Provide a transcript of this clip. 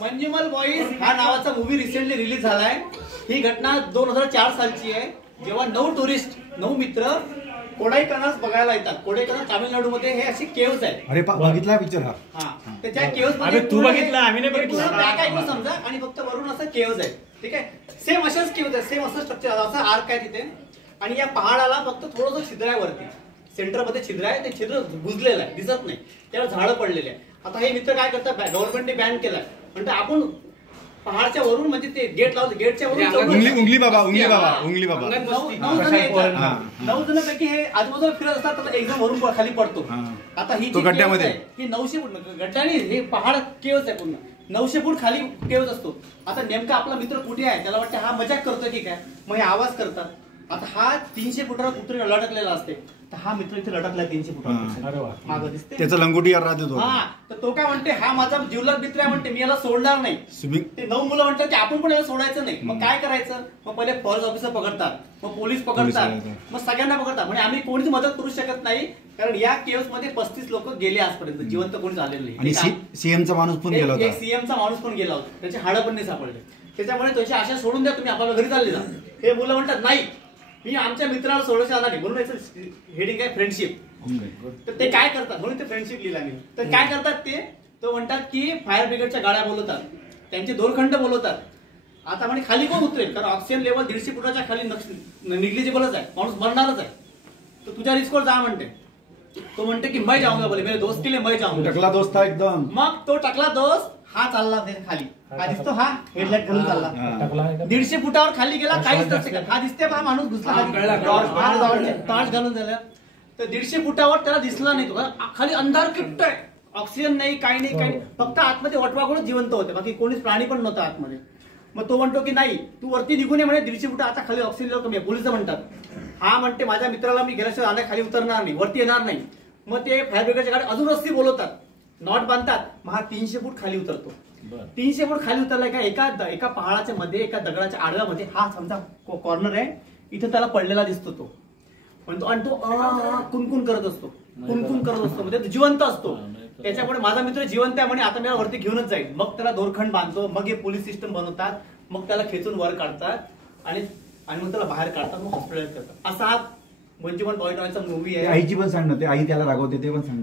मंजुमल boys हा नावाचा movie recently release झालाय। ही घटना 2004 सालची आहे, जेव्हा 9 मित्र कोडाईकनाल बघायला येतात। कोडाईकनाल तामिळनाडू मध्ये हे अशी केव्स आहे। अरे बघितला पिक्चर हा? त्याच्या केव्स मध्ये तू बघितला, आम्ही नाही बघितला। काय समजा आणि फक्त वरून असं केव्स आहे, ठीक आहे। सेम अशाच केव्स आहे, सेम असं स्ट्रक्चर, असा आर्क आहे तिथे। आणि या पहाडाला फक्त थोडंसं छिद्र आहे वरती, सेंटर मध्ये छिद्र आहे, ते छिद्र बुजलेलं आहे, दिसत नाही, त्याला झाडं पडलेले आहे। आता हे मित्र काय करतात, गव्हर्नमेंटने बॅन केलाय, म्हणजे आपण पहाडच्या वरून म्हणजे ते गेट लावलं, गेटच्या वरून उंगली बाबा 9 जणांपैकी हे आजूबाजूला फिरत असतात, तर एक जण वरून खाली पडतो। आता ही गड्ड्यामध्ये ही 900 फूट गड्ड्याने हे पहाड केव्स आहे, पूर्ण 900 फूट खाली केव्स असतो। आता नेमका आपला मित्र कुठे आहे, त्याला वाटतं हा मजाक करतोय की काय, मग हे आवाज करतात। आता हा 300 फुटावर कुत्रे लटकलेला असते, तर हा मित्र इथे लटकला 300 फुटावर, मागं दिसते त्याचा लंगोटी राहतो। तर तो काय म्हणते, हा माझा जिवलग मित्र आहे, म्हणते मी याला सोडणार नाही। ते 9 मुलं म्हणतात की आपण पण याला सोडायचं नाही। मग काय करायचं, मग पहिले फॉरेस्ट ऑफिसर पकडतात, मग पोलीस पकडतात, मग सगळ्यांना पकडतात। म्हणजे आम्ही कोणीच मदत करू शकत नाही, कारण या केव्स मध्ये 35 लोक गेले आजपर्यंत, जिवंत कोणी झालेलं नाही। आणि सीएमचा माणूस पण गेला होता, सीएमचा माणूस पण गेला होता, त्याचे हाडं पण नाही सापडले। त्याच्यामुळे त्याची आशा सोडून द्या, तुम्ही आपल्याला घरी चालले जा। हे मुलं म्हणतात नाही, मी आमच्या मित्राला सोडायचं आला नाही, म्हणून याचं हेडिंग आहे फ्रेंडशिप। तर ते काय करतात, म्हणून ते फ्रेंडशिप लिहिला मी। तर काय करतात ते, तो म्हणतात की फायर ब्रिगेडच्या गाड्या बोलवतात, त्यांचे दोरखंड बोलवतात। आता म्हणे खाली कोण उतरेल, कारण ऑक्सिजन लेवल 150 फुटाच्या खाली निग्लिजिबलच आहे, माणूस मरणारच आहे, तर तुझ्या रिस्कवर जा म्हणते। तो म्हणते की मैं जाऊंगा, बोले मेरे दोस्त के लिए मैं जाऊंगा। टकला दोस्त था एकदम। मग तो टकला दोस्त हा चालला खाली, हा दिसतो, हा हेडलाईट घालून चालला 150 फुटावर खाली गेला, काहीच नसते। हा दिसते पहा, माणूस घुसला टॉर्च घालून झाला, तर 150 फुटावर त्याला दिसला नाही, तो खाली अंधार किट्ट आहे, ऑक्सिजन नाही, काही नाही, काही फक्त आतमध्ये वटवाघूळच जिवंत होते, बाकी कोणीच प्राणी पण नव्हता आतमध्ये। मग तो म्हणतो की नाही, तू वरती निघून ये म्हणे, 150 फुट आता खाली ऑक्सिजन लेवल कमी आहे, पोलिस म्हणतात। हा म्हणते माझ्या मित्राला मी गेल्याशिवाय आल्या खाली उतरणार नाही, वरती येणार नाही। मग ते फायर ब्रिगेडच्या गाडी अजून रस्ती बोलवतात, नॉट बांधतात, मग हा 300 फूट खाली उतरतो। 300 फूट खाली उतरलाय का, एका पहाडाच्या मध्ये, एका दगडाच्या आडव्यामध्ये हा समजा कॉर्नर आहे, इथे त्याला पडलेला दिसतो तो, आणि तो कुणकुण करत असतो, म्हणजे तो जिवंत असतो। त्याच्यामुळे माझा मित्र जिवंत आहे म्हणे, आता मी वरती घेऊनच जाईल। मग त्याला दोरखंड बांधतो, मग हे पोलीस सिस्टम बनवतात, मग त्याला खेचून वर काढतात आणि मग त्याला बाहेर काढतात, मग हॉस्पिटलाइज करतात। असा हा मंजुमल बॉईज नावाचा मूवी आहे। आईची पण सांग ना, ते आई त्याला रागवते ते पण सांग ना।